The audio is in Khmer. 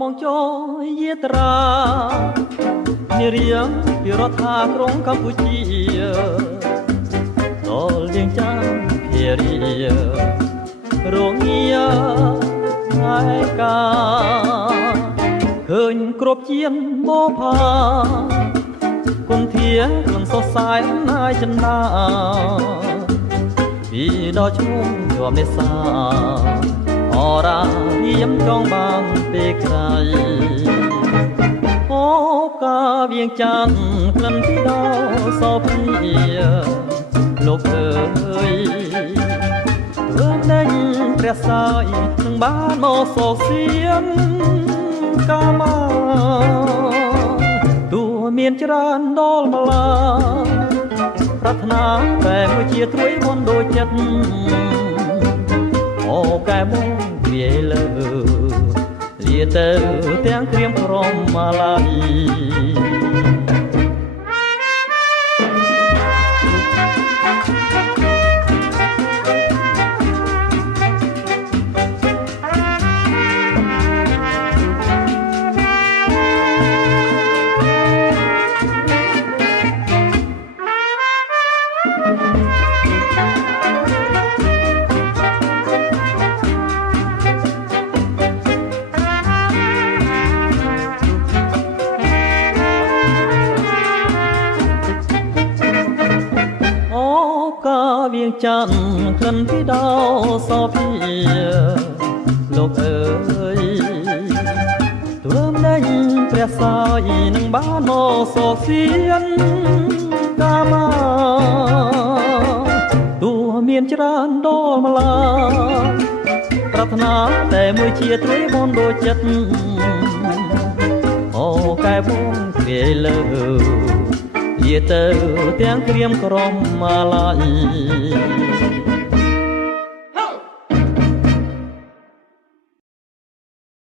មកចូលយាត្រានារៀងពីរដ្ឋាក្រុងកម្ពុជាដល់លៀងចាំភារីរងាថ្ងៃកាឃើញគ្រប់ជាមបោផាគុនធាក្នុងសរសៃណាយចិន្តាពីដល់ឈ្មោះជាប់នេសាអរាយាមចងបានពេលក្រៃអូកាវៀងច័ន្ទក្លិនពីដល់សោភាលោកអើយធ្វើដេញព្រះសាយនឹងបានមកសោកសៀនកាមាទោះមានច្រើនដល់ម្លាប្រាថ្នាតែមួយជាត្រួយមុនដូចចិត្តអូកែមកវាលើលាទៅទាំងក្រៀមក្រំម៉ាឡៃវៀងច័ន្ទក្លិនពីដល់សោភាលោកអើយធ្វើដេញព្រះសាយនឹងបានមកសោកសៀនកាមាទោះមានច្រើនដល់ម្លាប្រាថ្នាតែមួយជាត្រួយមុនដូចចិត្តអូកែវងគេលើយាទៅទាំងក្រៀមក្រំម៉ាឡៃ